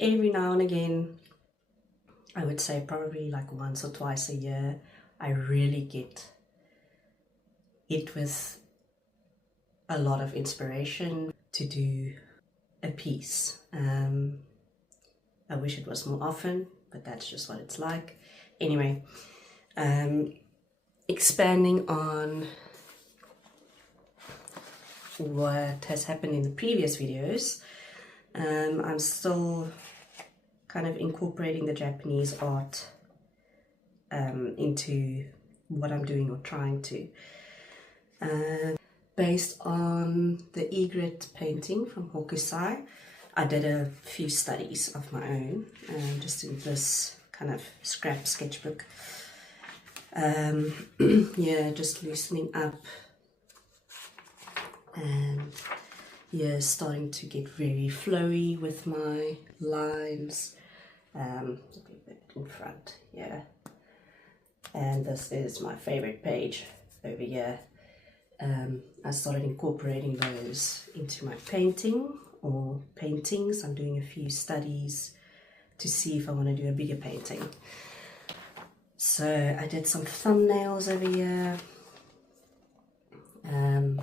every now and again, I would say probably like once or twice a year, I really get hit with a lot of inspiration to do a piece. I wish it was more often, but that's just what it's like. Anyway, expanding on what has happened in the previous videos, I'm still kind of incorporating the Japanese art into what I'm doing or trying to. Based on the Egret painting from Hokusai, I did a few studies of my own, just in this kind of scrap sketchbook. Yeah, just loosening up, and yeah, starting to get very flowy with my lines. A bit in front, yeah. And this is my favorite page over here. I started incorporating those into my painting or paintings. I'm doing a few studies to see if I want to do a bigger painting. So I did some thumbnails over here, and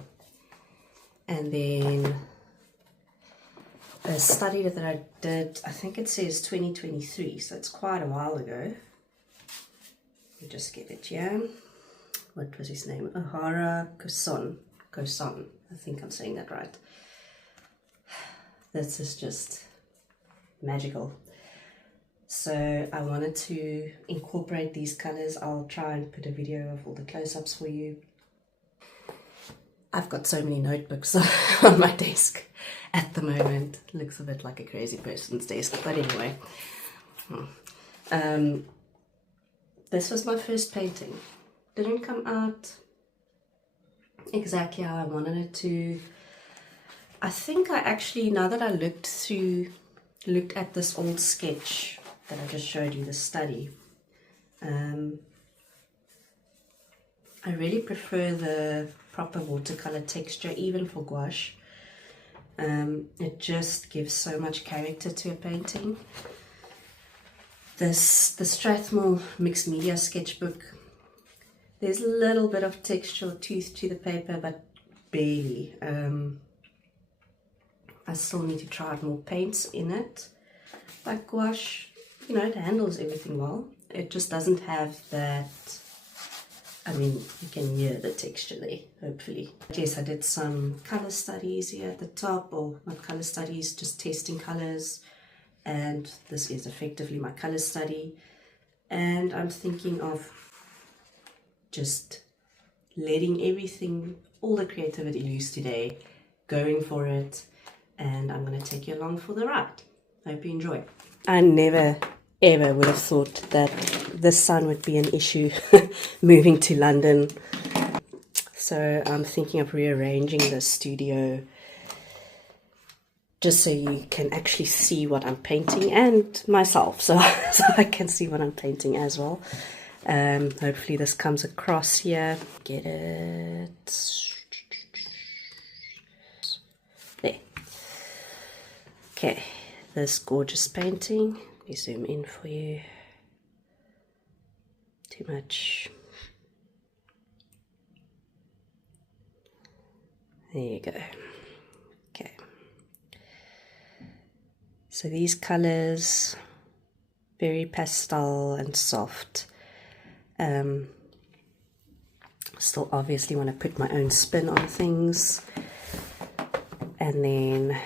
then a study that I did, I think it says 2023, so it's quite a while ago. Let me just get it, yeah. What was his name? Ohara Koson. I think I'm saying that right. This is just magical. So I wanted to incorporate these colors. I'll try and put a video of all the close-ups for you. I've got so many notebooks on my desk at the moment. It looks a bit like a crazy person's desk, but anyway. This was my first painting. Didn't come out exactly how I wanted it to. I think I actually, now that I looked at this old sketch that I just showed you, the study, I really prefer the proper watercolor texture, even for gouache. It just gives so much character to a painting. The Strathmore mixed media sketchbook, there's a little bit of textural tooth to the paper, but barely. I still need to try out more paints in it. Like gouache, you know, it handles everything well. It just doesn't have that, I mean, you can hear the texture there, hopefully. Yes, I did some color studies here at the top, or not color studies, just testing colors. And this is effectively my color study. And I'm thinking of just letting everything, all the creativity loose today, going for it, and I'm going to take you along for the ride. Hope you enjoy. I never ever would have thought that the sun would be an issue moving to London. So I'm thinking of rearranging the studio just so you can actually see what I'm painting, and myself, so I can see what I'm painting as well. Hopefully this comes across here. Get it. There. Okay, this gorgeous painting. Let me zoom in for you. Too much. There you go. Okay. So these colors, very pastel and soft. Still obviously want to put my own spin on things, and then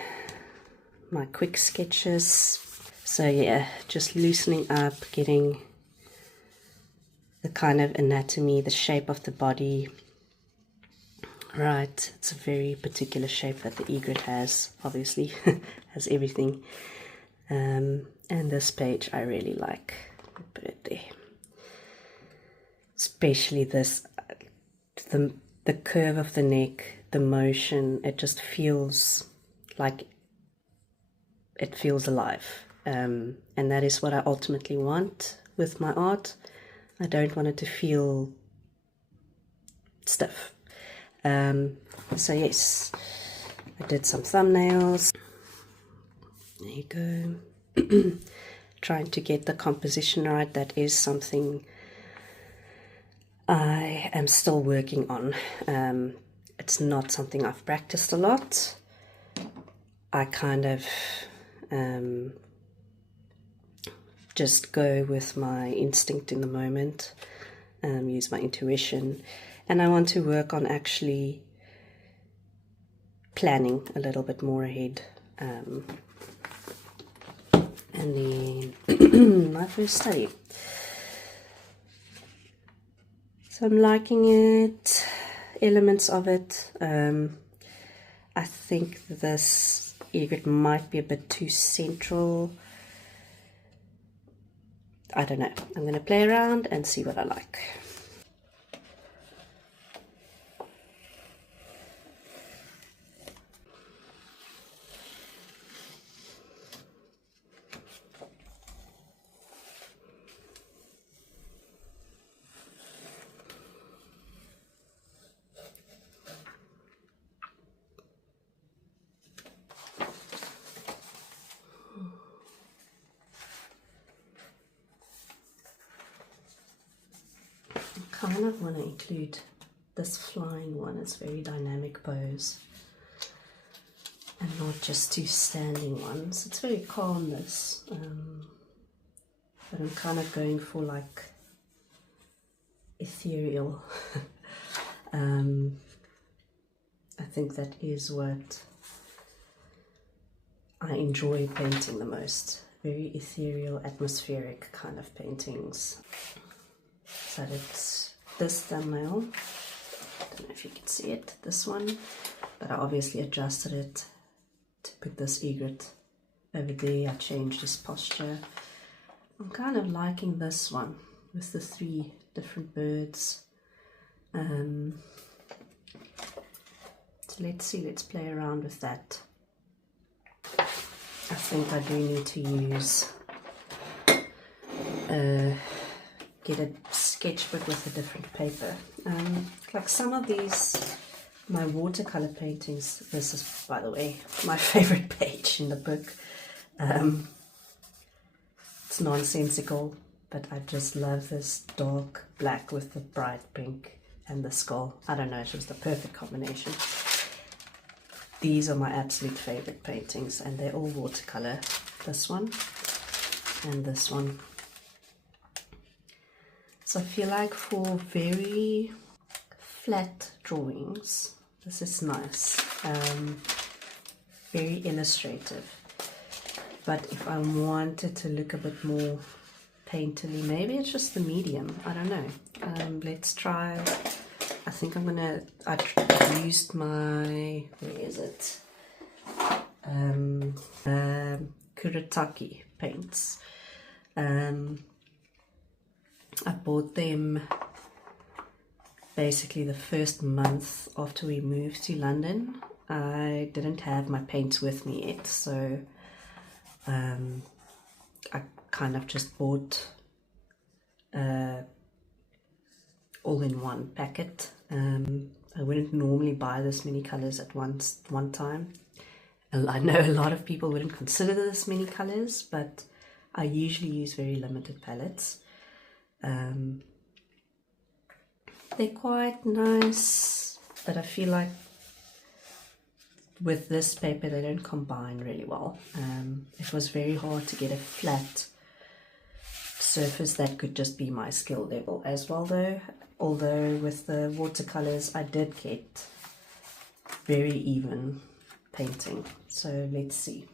my quick sketches. So yeah, just loosening up, getting the kind of anatomy, the shape of the body right. It's a very particular shape that the egret has, obviously. Has everything. And this page I really like. I'll put it there. Especially this, the curve of the neck, the motion, it just feels like it feels alive. And that is what I ultimately want with my art. I don't want it to feel stiff. So yes, I did some thumbnails. There you go. trying to get the composition right. That is something I am still working on. It's not something I've practiced a lot. I kind of just go with my instinct in the moment, use my intuition, and I want to work on actually planning a little bit more ahead. And then my first study. So I'm liking it, elements of it. I think this egret might be a bit too central. I don't know. I'm going to play around and see what I like. I kind of want to include this flying one. It's very dynamic pose and not just two standing ones. It's very calm, this, but I'm kind of going for like ethereal. I think that is what I enjoy painting the most. Very ethereal, atmospheric kind of paintings. So that's this thumbnail. I don't know if you can see it, this one, but I obviously adjusted it to put this egret over there. I changed his posture. I'm kind of liking this one with the 3 different birds. So let's see, let's play around with that. I think I do need to use get a sketchbook with a different paper. Like some of these, my watercolor paintings, this is, by the way, my favorite page in the book. It's nonsensical, but I just love this dark black with the bright pink and the skull. I don't know, it was the perfect combination. These are my absolute favorite paintings, and they're all watercolor. This one and this one. So I feel like for very flat drawings, this is nice, very illustrative. But if I wanted to look a bit more painterly, maybe it's just the medium, I don't know. Let's try, I think I'm gonna, I've used my, where is it? Kuretake paints. I bought them basically the first month after we moved to London. I didn't have my paints with me yet, so I kind of just bought all in one packet. I wouldn't normally buy this many colors at one time. I know a lot of people wouldn't consider this many colors, but I usually use very limited palettes. They're quite nice, but I feel like with this paper they don't combine really well. It was very hard to get a flat surface that could just be my skill level as well, though. Although with the watercolors I did get very even painting. So let's see.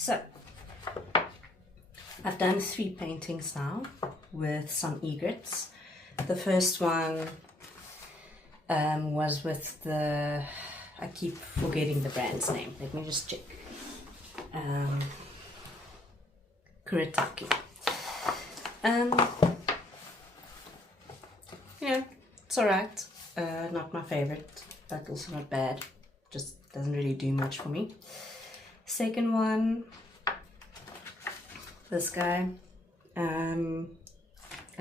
So I've done 3 paintings now with some egrets. The first one was with the, I keep forgetting the brand's name. Let me just check. Egret Gif. You know, it's alright. Not my favorite, but also not bad. Just doesn't really do much for me. Second one, this guy, I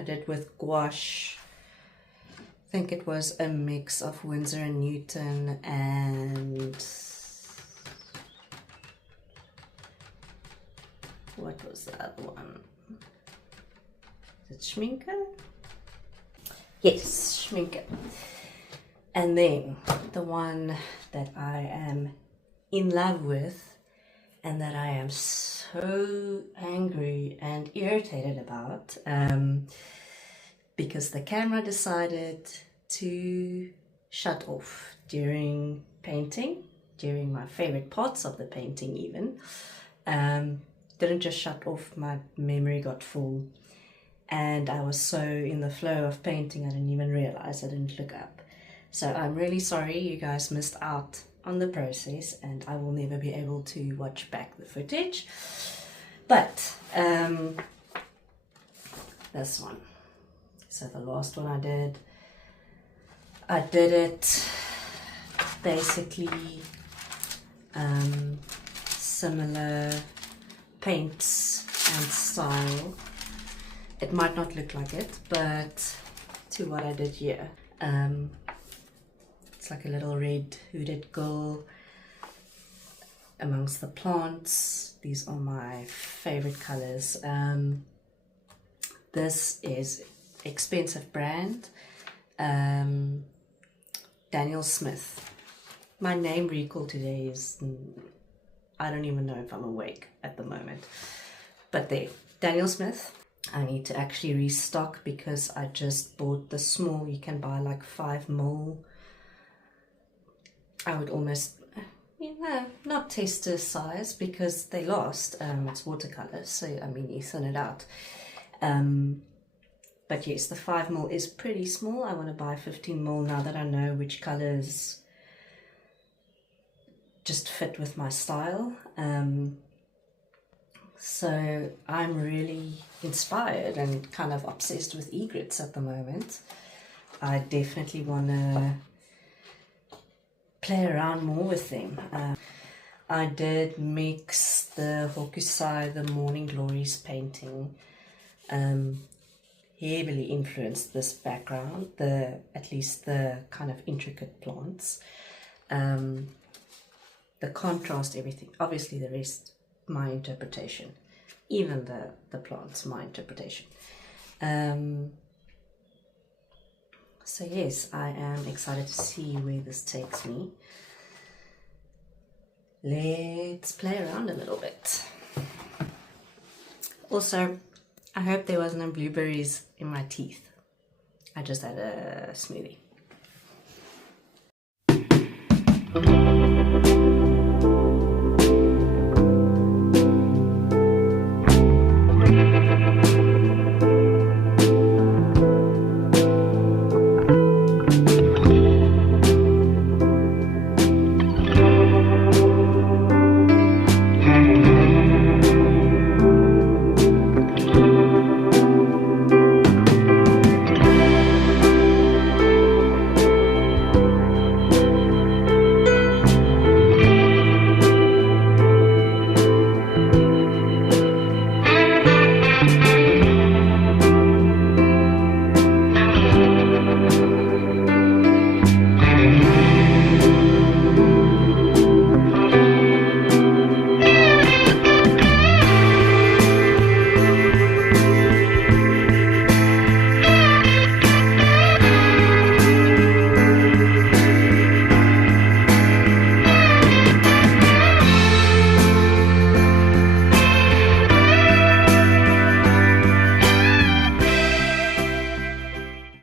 did with gouache. I think it was a mix of Winsor and Newton and what was the other one? Is it Schminke? Yes, Schminke. And then the one that I am in love with and that I am so angry and irritated about, because the camera decided to shut off during painting, during my favorite parts of the painting even. Didn't just shut off, my memory got full, and I was so in the flow of painting I didn't even realize, I didn't look up. So I'm really sorry you guys missed out on the process, and I will never be able to watch back the footage. But this one, so the last one I did it basically similar paints and style. It might not look like it, but to what I did here. It's like a little red hooded gull amongst the plants. These are my favorite colors. This is expensive brand, Daniel Smith. My name recall today is, I don't even know if I'm awake at the moment, but there, Daniel Smith. I need to actually restock because I just bought the small, you can buy like 5 ml. I would almost, not tester size because they last. It's watercolor, so I mean you thin it out. But yes, the 5 ml is pretty small. I want to buy 15 ml now that I know which colors just fit with my style. So I'm really inspired and kind of obsessed with egrets at the moment. I definitely want to play around more with them. I did mix the Hokusai, the Morning Glories painting, heavily influenced this background, at least the kind of intricate plants. The contrast, everything, obviously the rest, my interpretation, even the plants, my interpretation. So yes, I am excited to see where this takes me. Let's play around a little bit. Also, I hope there wasn't no blueberries in my teeth. I just had a smoothie.